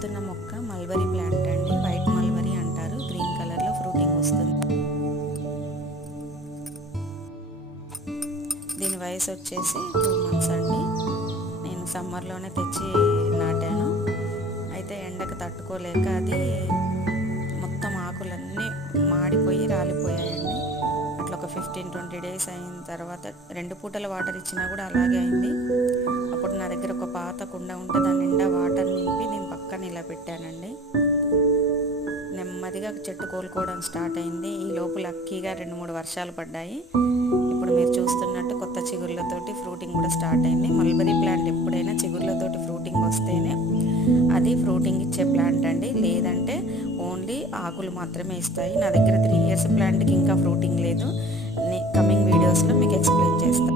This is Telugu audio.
చూస్తున్న మొక్క మల్బరీ ప్లాంట్ అండి. వైట్ మల్బరీ అంటారు. గ్రీన్ కలర్లో ఫ్రూటింగ్ వస్తుంది. దీని వయసు వచ్చేసి 2 months అండి. నేను సమ్మర్లోనే తెచ్చి నాటాను. అయితే ఎండకు తట్టుకోలేక అది మొత్తం ఆకులన్నీ మాడిపోయి రాలిపోయాయండి. అట్లా ఒక 15-20 days అయిన తర్వాత 2 పూటల వాటర్ ఇచ్చినా కూడా అలాగే అయింది. అప్పుడు నా దగ్గర ఒక పాత కుండ ఉంటే దాని నిండా వాటర్ నింపి నేను పక్కన ఇలా పెట్టానండి. నెమ్మదిగా చెట్టు కోలుకోవడం స్టార్ట్ అయింది. ఈ లోపు లక్కీగా 2-3 వర్షాలు పడ్డాయి. ఇప్పుడు మీరు చూస్తున్నట్టు కొత్త చిగుర్లతోటి ఫ్రూటింగ్ కూడా స్టార్ట్ అయింది. మల్బరీ ప్లాంట్ ఎప్పుడైనా చిగుర్లతోటి ఫ్రూటింగ్ వస్తేనే అది ఫ్రూటింగ్ ఇచ్చే ప్లాంట్ అండి. లేదంటే ఓన్లీ ఆకులు మాత్రమే ఇస్తాయి. నా దగ్గర 3 years ప్లాంట్కి ఇంకా ఫ్రూటింగ్ లేదు. కమింగ్ వీడియోస్లో మీకు ఎక్స్ప్లెయిన్ చేస్తాను.